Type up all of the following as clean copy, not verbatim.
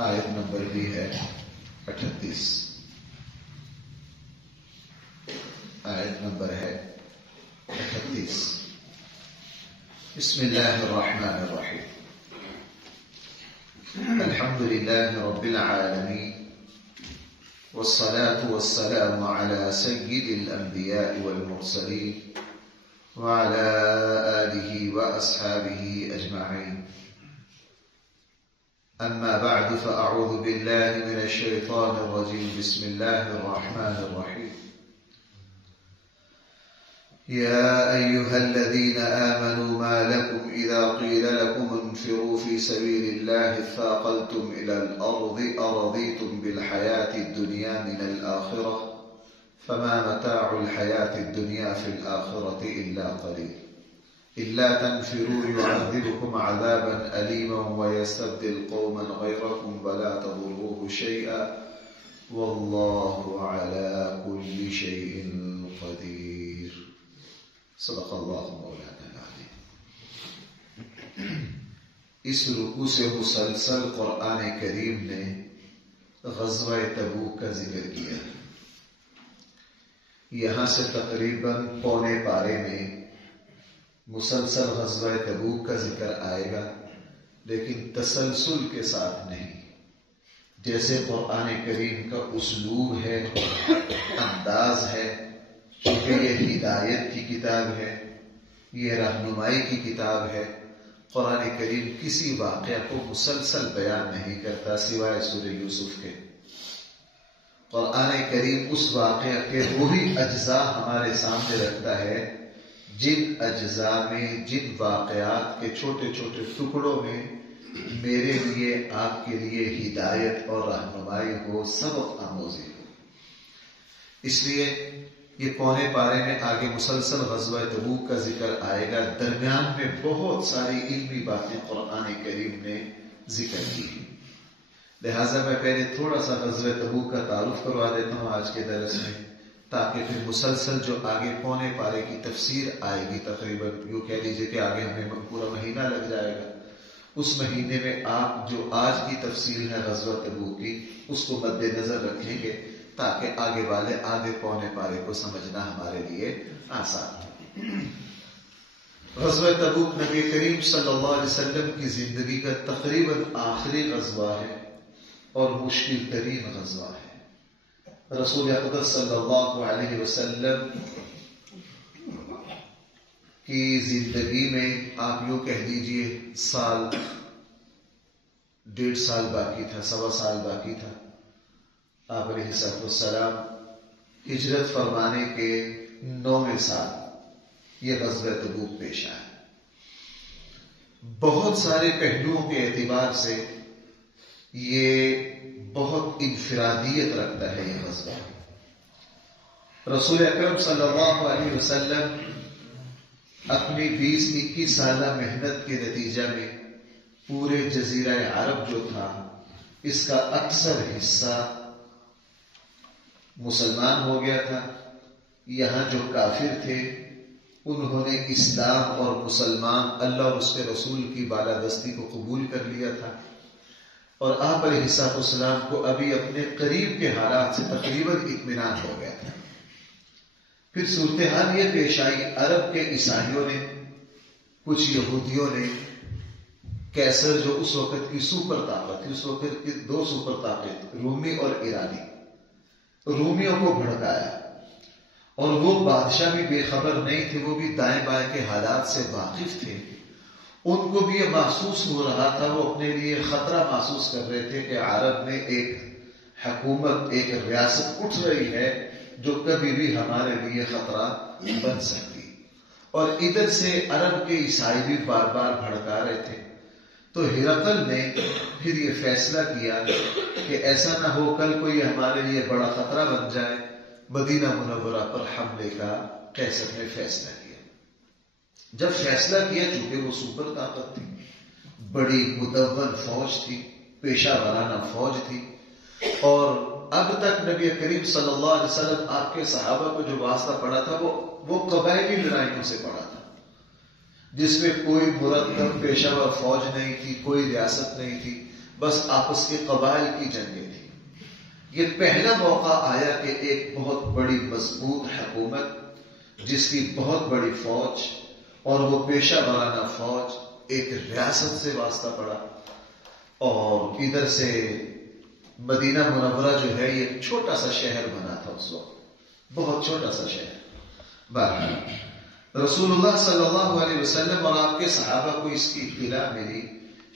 آیت نمبر بھی ہے 38. آیت نمبر ہے 38. بسم اللہ الرحمن الرحیم. الحمد لله رب العالمين والصلاة والسلام على سيد الأنبياء والمرسلين وعلى آله وأصحابه أجمعين. أما بعد فأعوذ بالله من الشيطان الرجيم. بسم الله الرحمن الرحيم. يا أيها الذين آمنوا ما لكم إذا قيل لكم انفروا في سبيل الله اثاقلتم إلى الأرض أرضيتم بالحياة الدنيا من الآخرة فما متاع الحياة الدنيا في الآخرة إلا قليل. إلا تنفروا يعذبكم عذابا أليما ويستبدل قوما غيركم ولا تضروه شيئا والله على كل شيء قدير. صدق اللہ مولانا العظیم. اس رکوع سے مسلسل قرآن کریم نے غزوہ تبوک کا ذکر کیا. یہاں سے تقریباً پونے پارے میں مسلسل غزوہ تبوک کا ذکر آئے گا، لیکن تسلسل کے ساتھ نہیں. جیسے قرآن کریم کا اسلوب ہے، انداز ہے، کیونکہ یہ ہدایت کی کتاب ہے، یہ رہنمائی کی کتاب ہے. قرآن کریم کسی واقعہ کو مسلسل بیان نہیں کرتا سوائے سورہ یوسف کے. قرآن کریم اس واقعہ کے وہی اجزاء ہمارے سامنے رکھتا ہے جن اجزاء میں، جن واقعات کے چھوٹے چھوٹے ٹکڑوں میں میرے لیے، آپ کے لیے ہدایت اور رہنمائی ہو، سبق آموزی ہو. اس لیے یہ پونے پارے میں آگے مسلسل غزوہ تبوک کا ذکر آئے گا. درمیان میں بہت ساری علمی باتیں قرآن کریم نے ذکر کی. لہٰذا میں پہلے تھوڑا سا غزوہ تبوک کا تعارف کروا دیتا ہوں آج کے درس میں، تاکہ پھر مسلسل جو آگے پونے پارے کی تفسیر آئے گی، تقریباً یوں کہہ لیجیے کہ آگے ہمیں پورا مہینہ لگ جائے گا. اس مہینے میں آپ جو آج کی تفسیر ہے غزوہ تبوک کی، اس کو مد نظر رکھیں گے تاکہ آگے والے آگے پونے پارے کو سمجھنا ہمارے لیے آسان ہو. غزوہ تبوک نبی کریم صلی اللہ علیہ وسلم کی زندگی کا تقریباً آخری غزوہ ہے اور مشکل ترین غزوہ ہے. رسول اقدس صلی اللہ علیہ وسلم کی زندگی میں آپ یوں کہہ دیجئے سال، 1.5 سال باقی تھا، 1.25 سال باقی تھا. آپ علیہ السلام ہجرت فرمانے کے 9ویں سال یہ غزوہ تبوک پیش آیا. بہت سارے پہلوؤں کے اعتبار سے یہ بہت انفرادیت رکھتا ہے یہ غزوہ. رسول اکرم صلی اللہ علیہ وسلم اپنی 20-21 سالہ محنت کے نتیجہ میں پورے جزیرہ عرب جو تھا اس کا اکثر حصہ مسلمان ہو گیا تھا. یہاں جو کافر تھے انہوں نے اسلام اور مسلمان، اللہ اور اس کے رسول کی بالادستی کو قبول کر لیا تھا، اور آپ علیہ السلام کو ابھی اپنے قریب کے حالات سے تقریباً اطمینان ہو گیا تھا. پھر صورتحال یہ پیش آئی، عرب کے عیسائیوں نے، کچھ یہودیوں نے، کیسر جو اس وقت کی سپر طاقت تھی، اس وقت کی 2 سپر طاقت رومی اور ایرانی، رومیوں کو بھڑکایا. اور وہ بادشاہ بھی بے خبر نہیں تھے، وہ بھی دائیں بائیں کے حالات سے واقف تھے. ان کو بھی یہ محسوس ہو رہا تھا، وہ اپنے لیے خطرہ محسوس کر رہے تھے کہ عرب میں ایک حکومت، ایک ریاست اٹھ رہی ہے جو کبھی بھی ہمارے لیے خطرہ بن سکتی. اور ادھر سے عرب کے عیسائی بھی بار بار بھڑکا رہے تھے. تو ہرقل نے پھر یہ فیصلہ کیا کہ ایسا نہ ہو کل کوئی ہمارے لیے بڑا خطرہ بن جائے. مدینہ منورہ پر حملے کا قیصر نے فیصلہ کیا. جب فیصلہ کیا، چونکہ وہ سپر طاقت تھی، بڑی مدون فوج تھی، پیشہ ورانہ فوج تھی، اور اب تک نبی کریم صلی اللہ علیہ وسلم آپ کے صحابہ کو جو واسطہ پڑا تھا وہ قبائلی لڑائیوں سے پڑا تھا، جس میں کوئی مرتب پیشہ ور فوج نہیں تھی، کوئی ریاست نہیں تھی، بس آپس کے قبائل کی جنگیں تھیں. یہ پہلا موقع آیا کہ ایک بہت بڑی مضبوط حکومت جس کی بہت بڑی فوج اور وہ پیشہ ورانہ فوج ایک ریاست سے واسطہ پڑا. اور ادھر سے مدینہ منورہ جو ہے یہ چھوٹا سا شہر بنا تھا اس وقت, بہت چھوٹا سا شہر. بہرحال رسول اللہ صلی اللہ علیہ وسلم اور آپ کے صحابہ کو اس کی اطلاع ملی.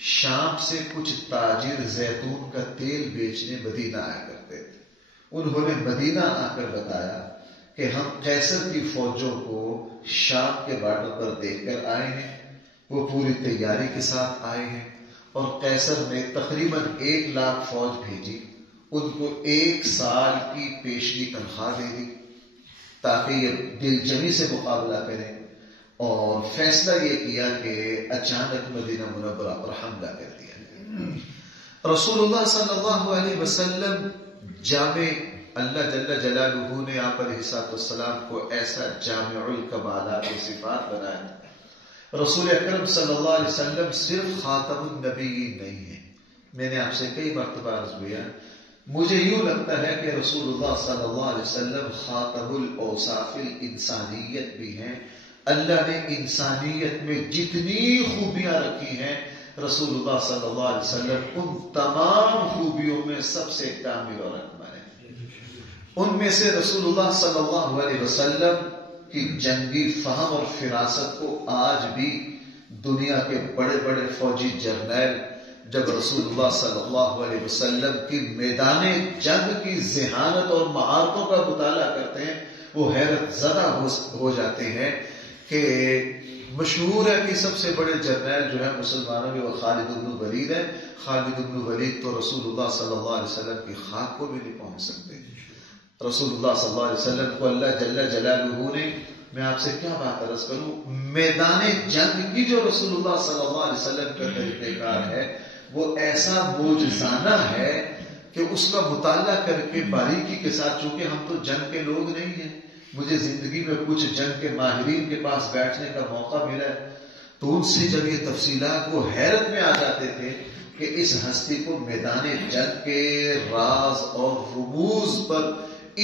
شام سے کچھ تاجر زیتون کا تیل بیچنے مدینہ آیا کرتے تھے. انہوں نے مدینہ آ کر بتایا کہ ہم قیصر کی فوجوں کو شام کے بارڈر پر دیکھ کر آئے ہیں. وہ پوری تیاری کے ساتھ آئے ہیں اور قیصر نے تقریباً 1 لاکھ فوج بھیجی. ان کو 1 سال کی پیشگی تنخواہ دے دی تاکہ یہ دل جمی سے مقابلہ کریں. اور فیصلہ یہ کیا کہ اچانک مدینہ منورہ پر حملہ کر دیا. رسول اللہ صلی اللہ علیہ وسلم جامع اللہ جل جلالہ نے آپ علیہ السلام کو ایسا جامع الکمالات و صفات بنایا. رسول اکرم صلی اللہ علیہ وسلم صرف خاتم النبیین نہیں ہے. میں نے آپ سے کئی مرتبہ عرض کیا, مجھے یوں لگتا ہے کہ رسول اللہ صلی اللہ علیہ وسلم خاتم الاوصاف الانسانیت بھی ہیں. اللہ نے انسانیت میں جتنی خوبیاں رکھی ہیں رسول اللہ صلی اللہ علیہ وسلم ان تمام خوبیوں میں سب سے کامل اور اکمل ہے. ان میں سے رسول اللہ صلی اللہ علیہ وسلم کی جنگی فہم اور فراست کو آج بھی دنیا کے بڑے بڑے فوجی جرنیل جب رسول اللہ صلی اللہ علیہ وسلم کی میدان جنگ کی ذہانت اور مہارتوں کا مطالعہ کرتے ہیں وہ حیرت زدہ ہو جاتے ہیں. کہ مشہور ہے کہ سب سے بڑے جرنیل جو ہے مسلمانوں میں وہ خالد بن ولید ہے. خالد بن ولید تو رسول اللہ صلی اللہ علیہ وسلم کی خاک کو بھی نہیں پہنچ سکتے. رسول اللہ صلی اللہ علیہ وسلم کو اللہ جل جلالہ نے, میں آپ سے کیا بات عرض کروں, میدان جنگ کی جو رسول اللہ صلی اللہ علیہ وسلم کا طریقہ کار ہے وہ ایسا موجزانہ ہے کہ اس کا مطالعہ کر کے باریکی کے ساتھ, چونکہ ہم تو جنگ کے لوگ نہیں ہیں, مجھے زندگی میں کچھ جنگ کے ماہرین کے پاس بیٹھنے کا موقع ملا ہے تو ان سے جب یہ تفصیلات وہ حیرت میں آ جاتے تھے کہ اس ہستی کو میدان جنگ کے راز اور رموز پر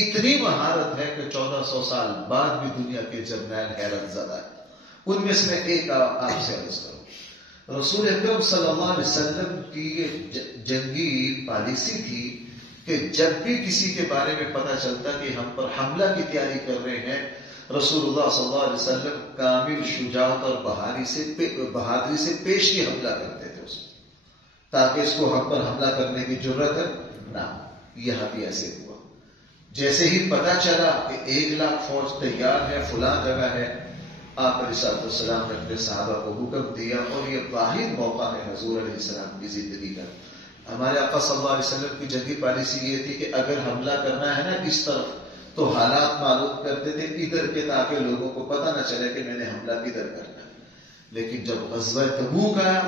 اتنی مہارت ہے کہ 1400 سال بعد بھی دنیا کے جرنیل حیرت زدہ ہے. ان میں سے ایک آپ سے عرض کروں, رسول اکرم صلی اللہ علیہ وسلم کی یہ جنگی پالیسی تھی کہ جب بھی کسی کے بارے میں پتہ چلتا کہ ہم پر حملہ کی تیاری کر رہے ہیں رسول اللہ صلی اللہ علیہ وسلم کامل شجاعت اور بہادری سے پیشگی حملہ کرتے تھے اس تاکہ اس کو ہم پر حملہ کرنے کی جرأت نہ ہو. یہاں بھی ایسے ہوا. جیسے ہی پتہ چلا کہ 1 لاکھ فوج تیار ہے فلاں جگہ ہے, آپ علیہ السلام نے اپنے صحابہ کو حکم دیا. اور یہ واحد موقع ہے حضور علیہ السلام کی زندگی کا. ہمارے آقا صلی اللہ علیہ وسلم کی جنگی پالیسی یہ تھی کہ اگر حملہ کرنا ہے نا اس طرف تو حالات معلوم کرتے تھے ادھر کے تاکہ لوگوں کو پتہ نہ چلے کہ میں نے حملہ کدھر کرنا ہے. لیکن جب غزوہ تبوک آیا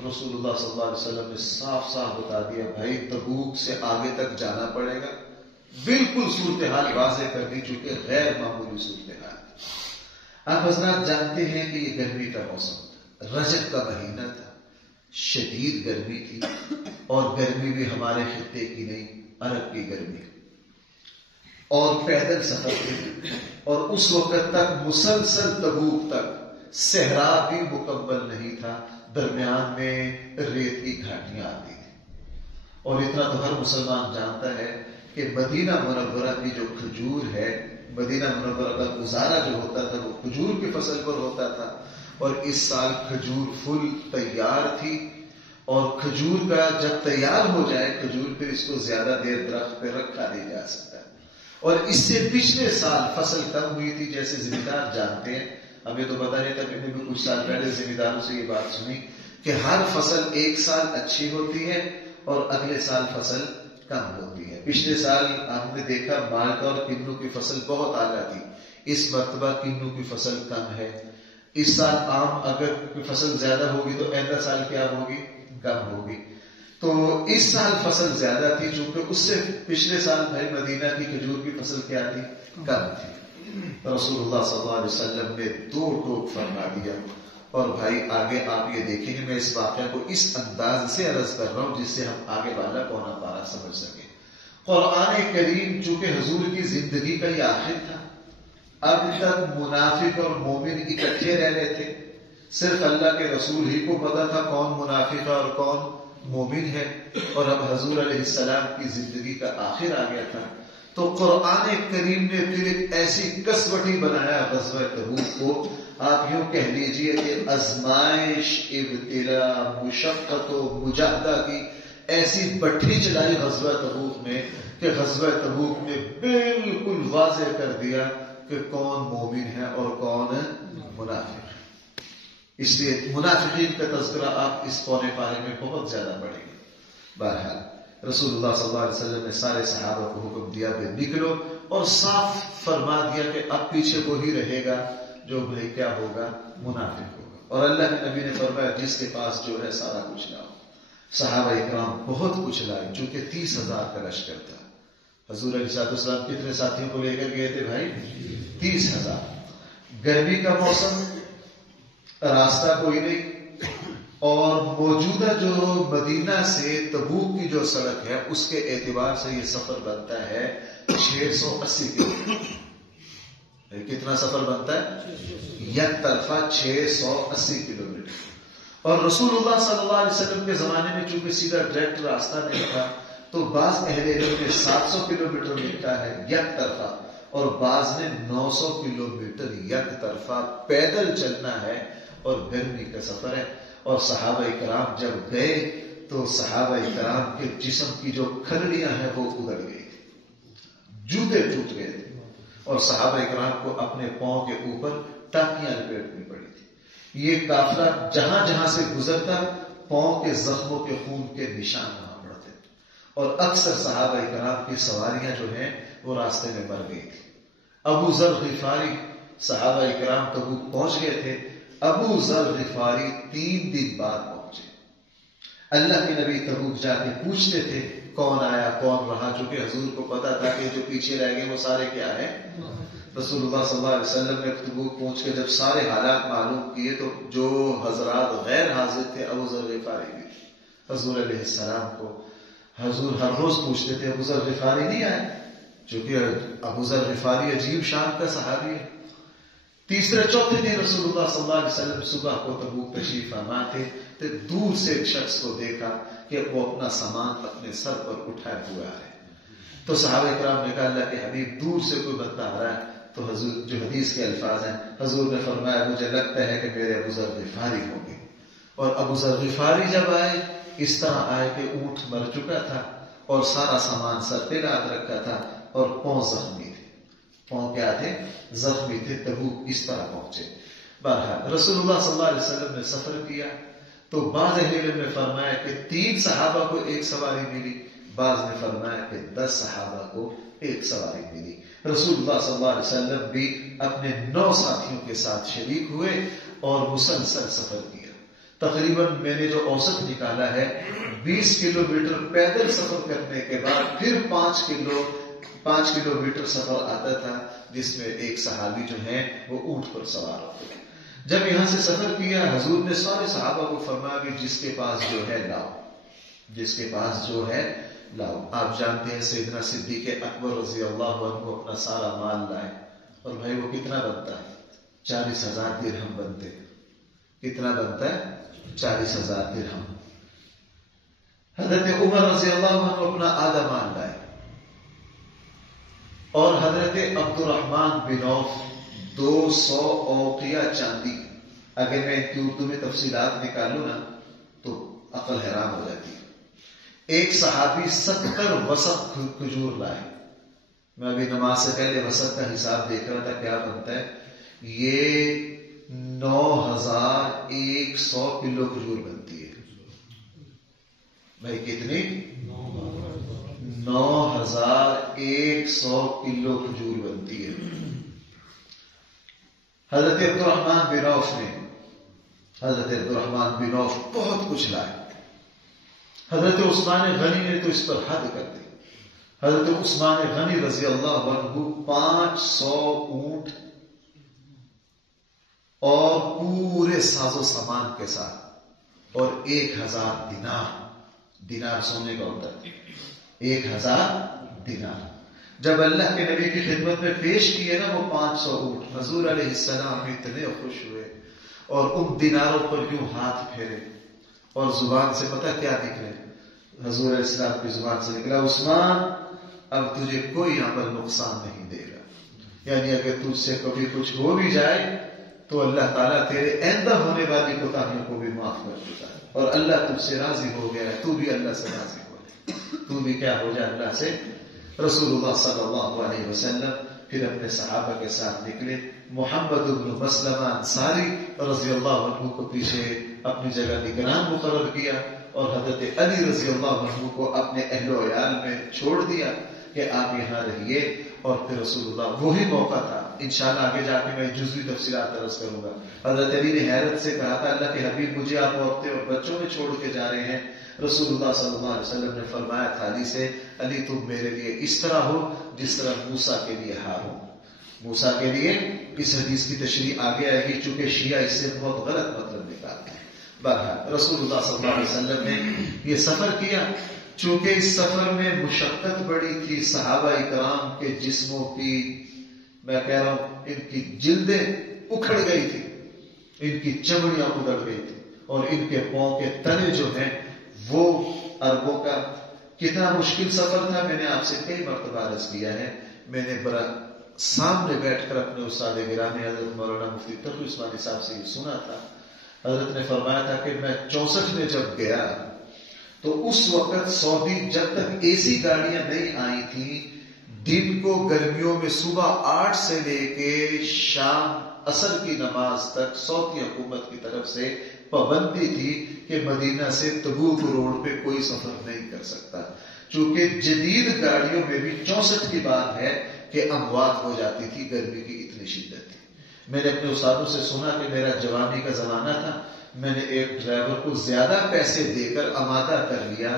رسول اللہ صلی اللہ علیہ وسلم نے صاف صاف بتا دیا بھائی تبوک سے آگے تک جانا پڑے گا. بالکل صورتحال واضح کر دی چونکہ غیر معمولی صورتحال. آپ حضرات جانتے ہیں کہ یہ گرمی کا موسم تھا, رجب کا مہینہ تھا, شدید گرمی تھی. اور گرمی بھی ہمارے خطے کی نہیں, عرب کی گرمی, اور پیدل سفر تھی. اور اس وقت تک مسلسل تبوک تک صحرا بھی مکمل نہیں تھا, درمیان میں ریت کی گھاٹیاں آتی تھی. اور اتنا تو ہر مسلمان جانتا ہے کہ مدینہ منورہ کی جو کھجور ہے, مدینہ منورہ کا گزارا جو ہوتا تھا وہ کھجور کی فصل پر ہوتا تھا. اور اس سال کھجور فل تیار تھی, اور کھجور کا جب تیار ہو جائے کھجور پھر اس کو زیادہ دیر درخت پہ رکھا نہیں جا سکتا. اور اس سے پچھلے سال فصل کم ہوئی تھی. جیسے زمیندار جانتے ہیں, ہمیں تو پتا نہیں تھا, میں نے بھی کچھ سال پہلے زمینداروں سے یہ بات سنی کہ ہر فصل ایک سال اچھی ہوتی ہے اور اگلے سال فصل کم ہوتی ہے. پچھلے سال ہم نے دیکھا مالٹا اور کنو کی فصل بہت اعلیٰ تھی, اس مرتبہ کنو کی فصل کم ہے. اس سال آم اگر فصل زیادہ ہوگی تو آئندہ سال کیا ہوگی, کم ہوگی. تو اس سال فصل زیادہ تھی چونکہ اس سے پچھلے سال بھائی مدینہ کی کھجور کی فصل کیا تھی, کم تھی. رسول اللہ صلی اللہ علیہ وسلم نے 2 ٹوک فرما دیا, اور بھائی آگے آپ یہ دیکھیں گے میں اس واقعہ کو اس انداز سے عرض کر رہا ہوں جس سے ہم آگے والا پونا پارا سمجھ سکیں. قرآن کریم چونکہ حضور کی زندگی کا یہ آخر تھا، اب تک منافق اور مومن اکٹھے رہ رہے تھے، صرف اللہ کے رسول ہی کو پتا تھا کون منافق اور کون مومن ہے، اور اب حضور علیہ السلام کی زندگی کا آخر آ گیا تھا. تو قرآن کریم نے پھر ایک ایسی کسوٹی بنایا غزوہ تبوک کو، آپ یوں کہہ لیجئے کہ آزمائش، ابتلا، مشقت و مجاہدہ کی ایسی بٹھی چلائی غزوہ تبوک میں کہ غزوہ تبوک نے بالکل واضح کر دیا کہ کون مومن ہے اور کون منافق ہے. اس لیے منافقین کا تذکرہ آپ اس پونے پارے میں بہت زیادہ بڑھے گا. بہرحال رسول اللہ صلی اللہ علیہ وسلم نے سارے صحابہ کو حکم دیا کہ نکلو، اور صاف فرما دیا کہ اب پیچھے وہی رہے گا جو بھائی کیا ہوگا، منافق ہوگا. اور اللہ کے نبی نے فرمایا جس کے پاس جو ہے سارا کچھ لاؤ. صحابہ اکرام بہت کچھ لائے، چونکہ 30,000 کا لشکر تھا. حضور علیہ السلام کتنے ساتھیوں کو لے کر گئے تھے بھائی؟ 30,000. گرمی کا موسم، راستہ کوئی نہیں، اور موجودہ جو مدینہ سے تبوک کی جو سڑک ہے اس کے اعتبار سے یہ سفر بنتا ہے 680 کلومیٹر. کتنا سفر بنتا ہے؟ یک طرفہ 680 کلومیٹر. اور رسول اللہ صلی اللہ علیہ وسلم کے زمانے میں چونکہ سیدھا ڈائریکٹ راستہ نہیں تھا تو بعض اہل علم نے 700 کلومیٹر لکھا ہے یک طرفہ، اور بعض نے 900 کلومیٹر یک طرفہ پیدل چلنا ہے، اور گرمی کا سفر ہے. اور صحابہ کرام جب گئے تو صحابہ کرام کے جسم کی جو کھلڑیاں ہیں وہ ادھر گئی تھی، جوتے ٹوٹ گئے تھے، اور صحابہ کرام کو اپنے پاؤں کے اوپر ٹاکیاں لپیٹنی پڑی تھی. یہ قافلہ جہاں جہاں سے گزرتا پاؤں کے زخموں کے خون کے نشان وہاں پڑتے، اور اکثر صحابہ کرام کی سواریاں جو ہیں وہ راستے میں مر گئی تھی. ابو ذر غفاری صحابہ کرام تبوک پہنچ گئے تھے. ابو ذر غفاری 3 دن بعد پہنچے. اللہ کے نبی تبوک جا کے پوچھتے تھے کون آیا کون رہا، چونکہ حضور کو پتا تھا کہ جو پیچھے رہ گئے وہ سارے کیا ہیں. رسول اللہ صلی اللہ علیہ وسلم نے تبوک پہنچ کے جب سارے حالات معلوم کیے تو جو حضرات غیر حاضر تھے ابو ذر غفاری بھی حضور علیہ السلام کو حضور ہر روز پوچھتے تھے ابو ذر غفاری نہیں آئے، چونکہ ابو ذر غفاری عجیب شان کا صحابی ہے. تیسرے چوتھے دن رسول اللہ صلی اللہ علیہ وسلم صبح کو تبوک تشریف فرما تھے تو دور سے ایک شخص کو دیکھا کہ وہ اپنا سامان اپنے سر پر اٹھائے ہوا ہے. تو صحابہ کرام نے کہا اللہ کے حبیب دور سے کوئی بندہ آ رہا ہے. تو حضور جو حدیث کے الفاظ ہیں حضور نے فرمایا مجھے لگتا ہے کہ میرے ابو ذر غفاری ہوں گے. اور ابو ذر غفاری جب آئے اس طرح آئے کہ اونٹ مر چکا تھا اور سارا سامان سر پہ لاد رکھا تھا اور پاؤں زخمی تھے. پاؤں کیا تھے؟ زخمی تھے. تبوک اس طرح پہنچے. بہرحال رسول اللہ صلی اللہ علیہ وسلم نے سفر کیا تو بعض اہل علم نے فرمایا کہ 3 صحابہ کو ایک سواری ملی، بعض نے فرمایا کہ 10 صحابہ کو ایک سواری ملی. رسول اللہ صلی اللہ علیہ وسلم بھی اپنے 9 ساتھیوں کے ساتھ شریک ہوئے اور مسلسل سفر کیا. تقریباً میں نے جو اوسط نکالا ہے 20 کلومیٹر پیدل سفر کرنے کے بعد پھر 5 کلومیٹر سفر آتا تھا جس میں ایک صحابی جو ہیں وہ اونٹ پر سوار ہوتے تھے. جب یہاں سے سفر کیا حضور نے سارے صحابہ کو فرمایا کہ جس کے پاس جو ہے لاؤ، جس کے پاس جو ہے لاؤ. آپ جانتے ہیں سیدنا صدیق اکبر رضی اللہ عنہ اپنا سارا مال لائے، اور بھائی وہ کتنا بنتا ہے؟ 40,000 درہم بنتے. کتنا بنتا ہے؟ 40,000 درہم. حضرت عمر رضی اللہ عنہ اپنا آدھا مال لائے، اور حضرت عبد الرحمن بن عوف 200 اوقیہ چاندی. اگر میں ان کی اردو میں تفصیلات نکالوں نا تو عقل حیران ہو جاتی ہے. ایک صحابی 70 وسق کھجور لائے. میں ابھی نماز سے پہلے وسق کا حساب دیکھ رہا تھا کیا بنتا ہے. یہ 9,100 کلو کھجور بنتی ہے. بھائی کتنی؟ 9,100 کلو کھجور بنتی ہے. حضرت عبد الرحمن بن عوف بہت کچھ لائے. حضرت عثمان غنی نے تو اس پر حد کر دی. حضرت عثمان غنی رضی اللہ عنہ 500 اونٹ اور پورے ساز و سامان کے ساتھ، اور 1000 دینار، دینار سونے کا ہوتا ہے، 1000 دینار جب اللہ کے نبی کی خدمت میں پیش کیے نا وہ 500 اونٹ، حضور علیہ السلام اتنے خوش ہوئے اور ان دیناروں پر یوں ہاتھ پھیرے اور زبان سے پتہ کیا نکلے؟ حضور علیہ السلام کی زبان سے نکلا، عثمان اب تجھے کوئی عمل نقصان نہیں دے گا، یعنی اگر تجھ سے کبھی کچھ ہو بھی جائے تو اللہ تعالیٰ تیرے آئندہ ہونے والی کوتاہیوں کو بھی معاف کر دیتا ہے، اور اللہ تجھ سے راضی ہو گیا ہے، تو بھی اللہ سے راضی ہو جائے، تو بھی کیا ہو جائے اللہ سے۔ رسول اللہ صلی اللہ علیہ وسلم پھر اپنے صحابہ کے ساتھ نکلے، محمد بن مسلمہ انصاری رضی اللہ عنہ کو پیچھے اپنی جگہ نگران مقرر کیا، اور حضرت علی رضی اللہ عنہ کو اپنے اہل و عیال میں چھوڑ دیا کہ آپ یہاں رہیے۔ اور پھر رسول اللہ، وہی موقع تھا، انشاءاللہ آگے جا کے میں جزوی تفصیلات عرض کروں گا، حضرت علی نے حیرت سے کہا تھا اللہ کے حبیب مجھے آپ عورتیں اور بچوں میں چھوڑ کے جا رہے ہیں؟ رسول اللہ صلی اللہ علیہ وسلم نے فرمایا تھا علی سے، علی تم میرے لیے اس طرح ہو جس طرح موسیٰ کے لیے ہارون، موسیٰ کے لیے۔ اس حدیث کی تشریح آگے آئے گی چونکہ شیعہ اس سے بہت غلط مطلب نکالتے ہیں۔ بہرحال رسول اللہ صلی اللہ علیہ وسلم نے یہ سفر کیا، چونکہ اس سفر میں مشقت بڑی تھی، صحابہ اکرام کے جسموں کی، میں کہہ رہا ہوں ان کی جلدیں اکھڑ گئی تھی، ان کی چمڑیاں اگڑ گئی تھی، اور ان کے پاؤں کے تنے جو ہیں وہ عربوں کا کتنا مشکل سفر تھا۔ میں نے آپ سے کئی مرتبہ عرض کیا ہے، میں نے بڑا سامنے بیٹھ کر اپنے استاد گرامی حضرت مولانا مفتی تقی عثمانی صاحب سے یہ سنا تھا۔ حضرت نے فرمایا تھا کہ میں 64 میں جب گیا تو اس وقت سعودی جب تک اے سی گاڑیاں نہیں آئی تھیں، دن کو گرمیوں میں صبح 8 سے لے کے شام عصر کی نماز تک سعودی حکومت کی طرف سے پابندی تھی کہ مدینہ سے تبوک روڈ پہ کوئی سفر نہیں کر سکتا، چونکہ جدید گاڑیوں میں بھی 64 کی بات ہے کہ اموات ہو جاتی تھی، گرمی کی اتنی شدت تھی۔ میں نے اپنے استادوں سے سنا کہ میرا جوانی کا زمانہ تھا، میں نے ایک ڈرائیور کو زیادہ پیسے دے کر آمادہ کر لیا،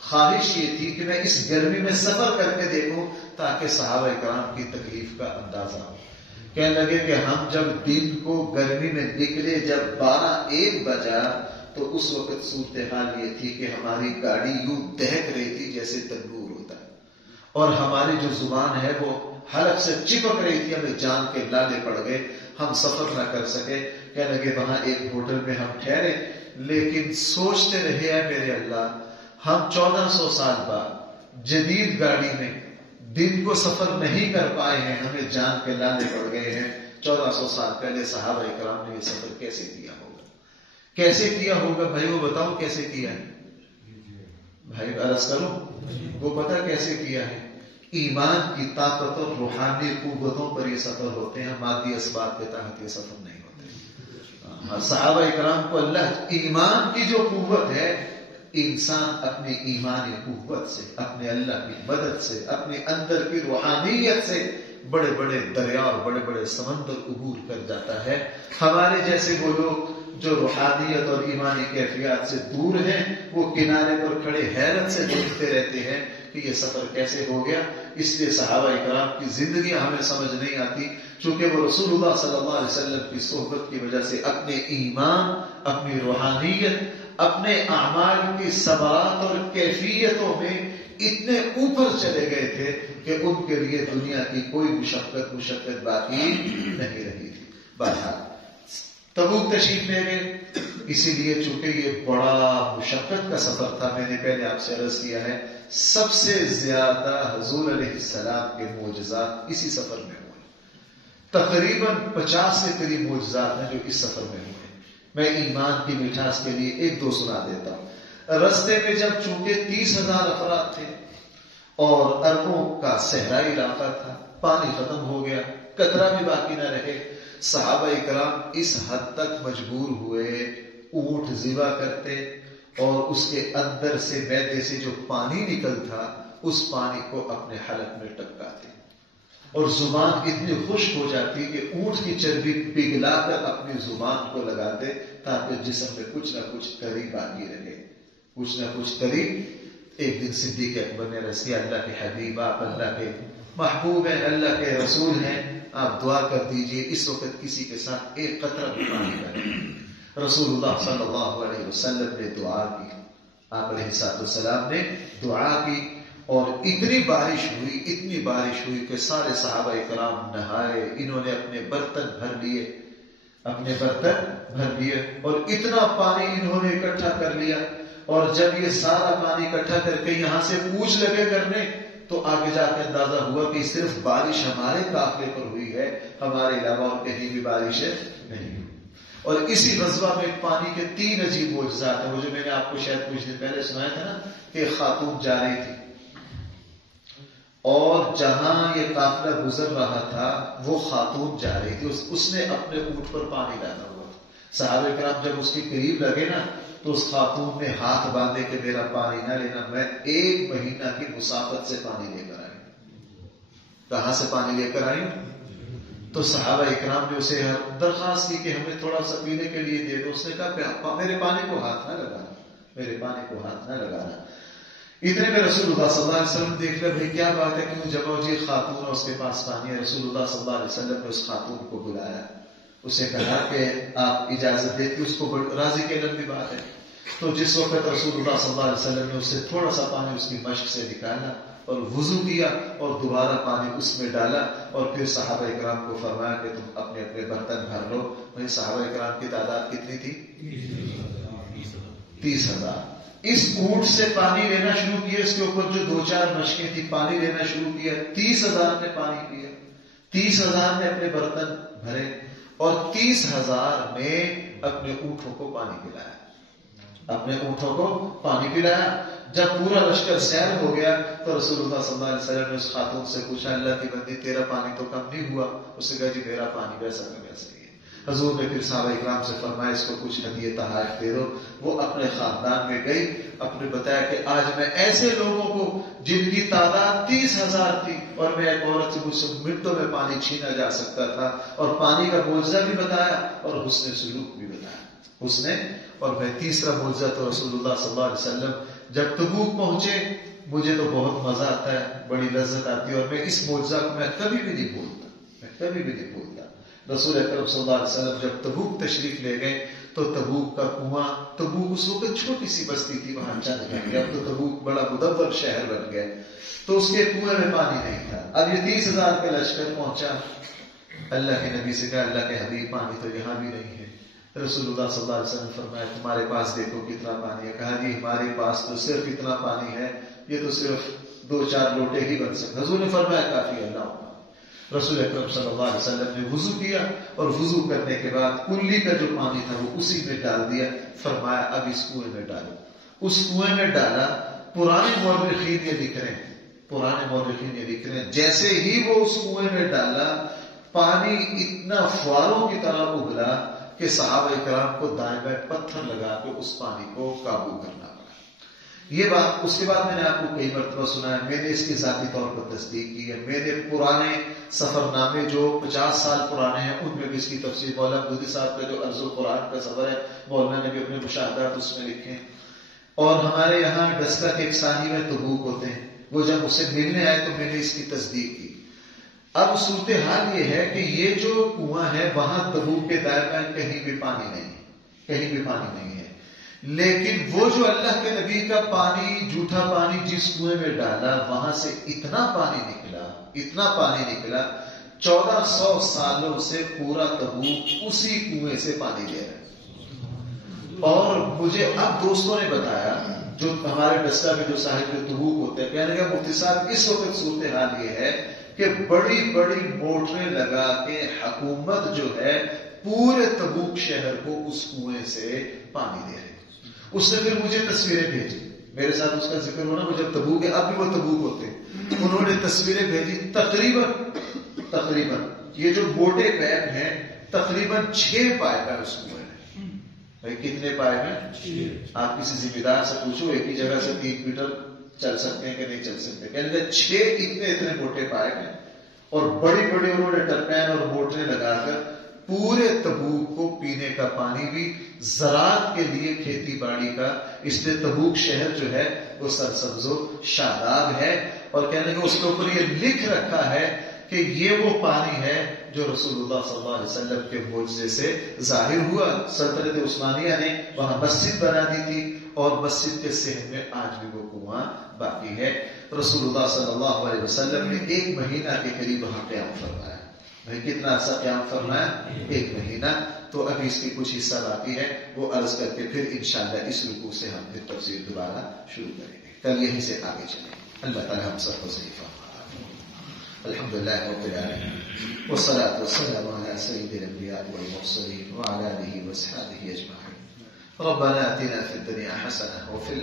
خواہش یہ تھی کہ میں اس گرمی میں سفر کر کے دیکھوں تاکہ صحابہ کرام کی تکلیف کا اندازہ ہو۔ کہنے لگے کہ ہم جب دن کو گرمی میں نکلے، جب 12-1 بجا تو اس وقت صورتحال یہ تھی کہ ہماری گاڑی یوں دہک رہی تھی جیسے تندور ہوتا ہے، اور ہماری جو زبان ہے وہ حلق سے چپک رہی تھی، ہمیں جان کے لالے پڑ گئے، ہم سفر نہ کر سکے۔ کہنے لگے وہاں ایک ہوٹل میں ہم ٹھہرے، لیکن سوچتے رہے ہیں میرے اللہ، ہم 1400 سال بعد جدید گاڑی میں دن کو سفر نہیں کر پائے ہیں، ہمیں جان کے لانے پڑ گئے ہیں، 1400 سال پہلے صحابہ اکرام نے یہ سفر کیسے کیا ہوگا؟ کیسے کیا ہوگا بھائی؟ وہ بتاؤ کیسے کیا ہے بھائی، عرض کرو، وہ پتہ کیسے کیا ہے؟ ایمان کی طاقت اور روحانی قوتوں پر یہ سفر ہوتے ہیں، مادی اسباب کے تحت یہ سفر نہیں ہوتے۔ صحابہ اکرام کو اللہ ایمان کی جو قوت ہے، انسان اپنی ایمانی قوت سے، اپنے اللہ کی مدد سے، اپنے اندر کی روحانیت سے بڑے بڑے دریا اور بڑے بڑے سمندر عبور کر جاتا ہے۔ ہمارے جیسے وہ لوگ جو روحانیت اور ایمانی کیفیات سے دور ہیں، وہ کنارے پر کھڑے حیرت سے دیکھتے رہتے ہیں کہ یہ سفر کیسے ہو گیا۔ اس لیے صحابہ اکرام کی زندگیاں ہمیں سمجھ نہیں آتی، چونکہ وہ رسول اللہ صلی اللہ علیہ وسلم کی صحبت کی وجہ سے اپنے ایمان، اپنی روحانیت، اپنے اعمال کی ثمرات اور کیفیتوں میں اتنے اوپر چلے گئے تھے کہ ان کے لیے دنیا کی کوئی مشقت باقی نہیں رہی تھی۔ بہرحال تبوک تشریف لے گئے، اسی لیے چونکہ یہ بڑا مشقت کا سفر تھا، میں نے پہلے آپ سے عرض کیا ہے سب سے زیادہ حضور علیہ السلام کے معجزات اسی سفر میں ہوئے، تقریباً 50 کے قریب معجزات ہیں جو اس سفر میں ہوئے۔ میں ایمان کی مٹھاس کے لیے 1-2 سنا دیتا ہوں۔ رستے میں جب چونکہ 30,000 افراد تھے اور عربوں کا صحرائی علاقہ تھا، پانی ختم ہو گیا، قطرہ بھی باقی نہ رہے، صحابہ اکرام اس حد تک مجبور ہوئے اونٹ ذبح کرتے اور اس کے اندر سے معدے سے جو پانی نکلتا اس پانی کو اپنے حلق میں ٹپکاتے، اور زبان اتنی خشک ہو جاتی کہ اونٹ کی چربی پگھلا کر اپنی زبان کو لگاتے تاکہ جسم میں کچھ نہ کچھ تری باقی رہے، کچھ نہ کچھ تری۔ ایک دن صدیق اکبر نے رسی، اللہ کے حبیب، آپ اللہ کے محبوب ہیں، اللہ کے رسول ہیں، آپ دعا کر دیجئے اس وقت کسی کے ساتھ ایک قطرہ بھی پانی کا نہیں. رسول اللہ صلی اللہ علیہ وسلم نے دعا کی, آپ علیہ السلام نے دعا کی, اور اتنی بارش ہوئی کہ سارے صحابہ کرام نہائے. انہوں نے اپنے برتن بھر لیے اور اتنا پانی انہوں نے اکٹھا کر لیا. اور جب یہ سارا پانی اکٹھا کر کے یہاں سے پوچھ لگے کرنے, تو آگے جا کے اندازہ ہوا کہ صرف بارش ہمارے قافلے پر ہوئی ہے, ہمارے علاوہ اور کہیں بھی بارش نہیں ہوئی. اور اسی غزوہ میں پانی کے 3 عجیب معجزات ہیں. وہ جو میں نے آپ کو شاید کچھ دن پہلے سنایا تھا نا, کہ ایک خاتون جا رہی تھی اور جہاں یہ قافلہ گزر رہا تھا وہ خاتون جا رہی تھی, اس نے اپنے اونٹ پر پانی ڈالا ہوا تھا. صحابہ کرام جب اس کے قریب لگے نا, تو اس خاتون نے ہاتھ باندھے کہ میرا پانی نہ لینا, میں 1 مہینہ کی مسافت سے پانی لے کر آئی. کہاں سے پانی لے کر آئی؟ تو صحابہ اکرام نے اسے درخواست کی کہ ہمیں تھوڑا سا پینے کے لیے دے دو. اس نے کہا میرے پانی کو ہاتھ نہ لگانا. اتنے میں رسول اللہ صلی اللہ علیہ وسلم دیکھ لیا, بھائی کیا بات ہے, کیوں جمع ہو جی خاتون اور اس کے پاس پانی ہے. رسول اللہ صلی اللہ علیہ وسلم نے اس خاتون کو بلایا, اسے کہا کہ آپ اجازت دیتی, اس کو راضی کے لمبی بات ہے. تو جس وقت رسول اللہ صلی اللہ علیہ وسلم نے اس سے تھوڑا سا پانی اس کی مشق سے نکالا اور وضو کیا اور دوبارہ پانی اس میں ڈالا, اور پھر صحابہ اکرام کو فرمایا کہ تم اپنے اپنے برتن بھر لو. وہی صحابہ اکرام کی تعداد کتنی تھی؟ 30,000. اس اونٹ سے پانی لینا شروع کیا, اس کے اوپر جو 2-4 مشقیں تھی پانی لینا شروع کیا. 30,000 نے پانی پیا, 30,000 نے اپنے برتن بھرے, اور 30,000 نے اپنے اونٹوں کو پانی پلایا. جب پورا لشکر سیر ہو گیا تو رسول اللہ صلی اللہ علیہ وسلم نے اس خاتون سے پوچھا, اللہ کی بندی تیرا پانی تو کم نہیں ہوا؟ اس نے کہا جی میرا پانی ویسا کا ویسا ہی ہے. حضور نے پھر صحابہ اکرام سے فرمایا اس کو کچھ ہدیے تحائف دے دو. وہ اپنے خاندان میں گئی, اپنے بتایا کہ آج میں ایسے لوگوں کو جن کی تعداد 30,000 تھی, اور میں ایک عورت سے مجھ سے منٹوں میں پانی چھینا جا سکتا تھا, اور پانی کا معجزہ بھی بتایا اور حسن سلوک بھی بتایا. اور میں تیسرا معجزہ تو رسول اللہ صلی اللہ علیہ وسلم جب تبوک پہنچے, مجھے تو بہت مزہ آتا ہے, بڑی لذت آتی ہے, اور میں اس معجزہ کو میں کبھی بھی نہیں بھولتا. رسول اکرم صلی اللہ علیہ وسلم جب تبوک تشریف لے گئے تو تبوک کا کنواں, تبوک اس وقت چھوٹی سی بستی تھی, وہاں چند گئے, اب تو تبوک بڑا مدور شہر بن گئے, تو اس کے کنویں میں پانی نہیں تھا. اب یہ 30,000 کا لشکر پہنچا, اللہ کے نبی سے کہا اللہ کے حبیب پانی تو یہاں بھی نہیں ہے. رسول اللہ صلی اللہ علیہ وسلم فرمایا تمہارے پاس دیکھو کتنا پانی ہے. کہا جی ہمارے پاس تو صرف اتنا پانی ہے, یہ تو صرف 2-4 لوٹے ہی بن سکتے. حضور نے فرمایا کافی ہے, اللہ. رسول اکرم صلی اللہ علیہ وسلم نے وضو کیا, اور وضو کرنے کے بعد کلی کا جو پانی تھا وہ اسی میں ڈال دیا. فرمایا اب اس کنویں میں ڈالو. اس کنویں میں ڈالا. پرانے مورخین یہ لکھ رہے ہیں جیسے ہی وہ اس کنویں میں ڈالا, پانی اتنا فواروں کی طرح ابلا کہ صحابہ کرام کو دائیں بائیں پتھر لگا کے اس پانی کو قابو کرنا پڑا. یہ بات اس کے بعد میں نے آپ کو کئی مرتبہ سنا ہے, میں نے اس کی ذاتی طور پر تصدیق کی ہے. میں نے پرانے سفر نامے جو 50 سال پرانے ہیں ان میں بھی اس کی تفسیر, مولانا مودودی صاحب کا جو عرض القرآن کا سفر ہے, مولانا نے بھی اپنے مشاہدات اس میں لکھے. اور ہمارے یہاں ڈسکا کے ایک ثانی میں تبوک ہوتے ہیں, وہ جب مجھ سے ملنے آئے تو میں نے اس کی تصدیق کی. اب صورتحال یہ ہے کہ یہ جو کنواں ہے وہاں تبوک کے دائیں بائیں کہیں بھی پانی نہیں ہے, لیکن وہ جو اللہ کے نبی کا پانی, جھوٹا پانی جس کنویں میں ڈالا, وہاں سے اتنا پانی نکلا 1400 سالوں سے پورا تبوک اسی کنویں سے پانی لے رہا ہے. اور مجھے اب دوستوں نے بتایا جو ہمارے ڈسکا میں جو صاحب تبوک ہوتے ہیں, کہنے کا مفتی صاحب اس وقت صورتحال یہ ہے کہ بڑی بڑی موٹریں لگا کے حکومت جو ہے پورے تبوک شہر کو اس کنویں سے پانی دے رہی. اس نے پھر مجھے تصویریں بھیجی, میرے ساتھ اس کا ذکر ہونا, وہ جب تبوک ہے, اب بھی وہ تبوک ہوتے ہیں, انہوں نے تصویریں بھیجی. تقریباً یہ جو موٹے پائپ ہیں تقریباً 6 پائپ ہیں اس کنویں میں. بھائی کتنے پائپ ہیں؟ آپ کسی ذمہ دار سے پوچھو, ایک ہی جگہ سے 3 میٹر چل سکتے ہیں کہ نہیں چل سکتے. کہنے کہ 6 اتنے موٹے پائپ ہیں, اور بڑی بڑی انہوں نے ٹرپین اور موٹریں لگا کر پورے تبوک کو پینے کا پانی بھی, زراعت کے لیے, کھیتی باڑی کا, اس لیے تبوک شہر جو ہے وہ سرسبز و شاداب ہے. اور کہنے کہ اس کے اوپر یہ لکھ رکھا ہے کہ یہ وہ پانی ہے جو رسول اللہ صلی اللہ علیہ وسلم کے معجزے سے ظاہر ہوا. سلطنت عثمانیہ نے وہاں مسجد بنا دی تھی اور مسجد کے صحن میں آج بھی وہ کنواں باقی ہے. رسول اللہ صلی اللہ علیہ وسلم نے 1 مہینہ کے قریب وہاں قیام فرمایا. کتنا عرصہ قیام فرمایا؟ 1 مہینہ. تو ابھی اس کی کچھ حصہ باقی ہے، وہ عرض کر کے پھر انشاءاللہ اس رکوع سے ہم پھر تفسیر دوبارہ شروع کریں گے. کل یہیں سے آگے چلیں گے. اللہ تعالی ہم سب کو صحیح فرمائے. الحمدللہ رب العالمین والصلاة والسلام على سید الانبیاء والمرسلین وعلى آلہ واصحابہ اجمعین. ربنا آتنا فی الدنیا حسنہ وفی